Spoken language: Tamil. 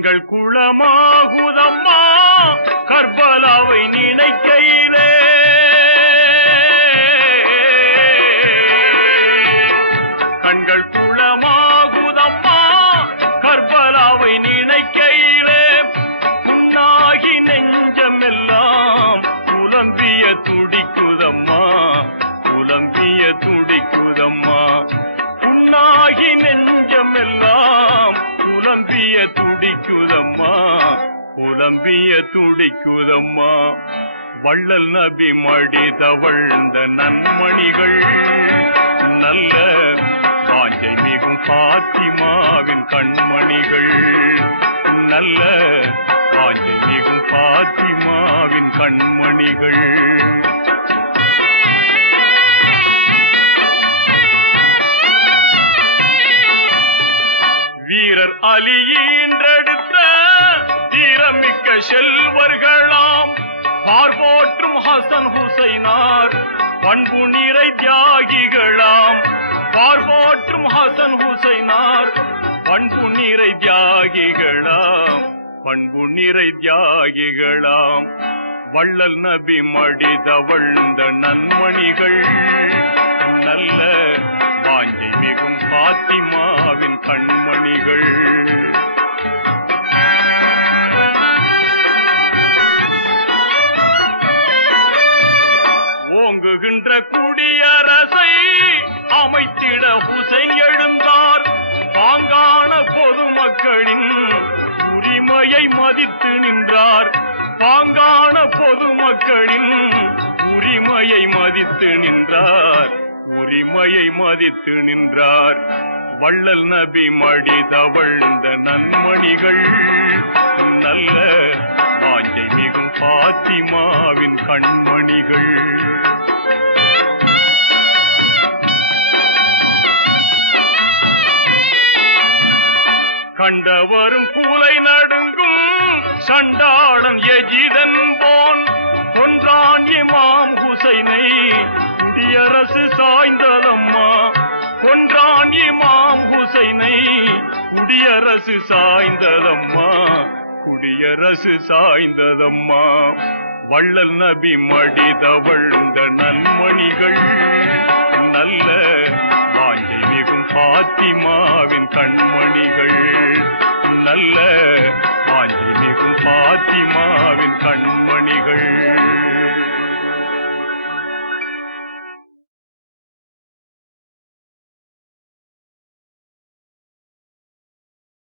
எங்கள் குளமாகும் துடிக்குதம்மா. புலம்பிய துடிக்குதம்மா. வள்ளல் நபி மடி தவழ்ந்த நன்மணிகள். நல்ல காஞ்சை மிகும் பாத்திமாவின் கண்மணிகள். நல்ல காஞ்சை மிகும் பாத்திமாவின் கண்மணிகள். அலியீன்றெடுத்த தீரமிக்க செல்வர்களாம். பார்போற்றும் ஹசன் ஹுசைனார் பண்பு நிறை தியாகிகளாம். பார்போற்றும் ஹசன் ஹுசைனார் பண்பு நிறை தியாகிகளாம். பண்பு நிறை தியாகிகளாம். வள்ளல் நபி மடிதவழ்ந்த நன்மணிகள் நல்ல ஓங்குகின்ற குடியரசை அமைத்திட ஹுசைன் எழுந்தார் பாங்கான பொதுமக்களின் உரிமையை மதித்து நின்றார். பாங்கான பொதுமக்களின் உரிமையை மதித்து நின்றார். உரிமையை மதித்து நின்றார். வள்ளல் நபி மடி தவழ்ந்த நன்மணிகள். நல்ல கண்டவரும் கூலை நடுங்கும் சண்டாளன் எஜிதன் போன். கொன்றான் இமாம் ஹுசைனை குடியரசு சாய்ந்ததம்மா. கொன்றான் இமாம் ஹுசைனை குடியரசு சாய்ந்ததம்மா. குடியரசு சாய்ந்ததம்மா. வள்ளல் நபி மடிதவழ்ந்த நன்மணிகள் நல்ல பாத்திமாவின் கண்ணு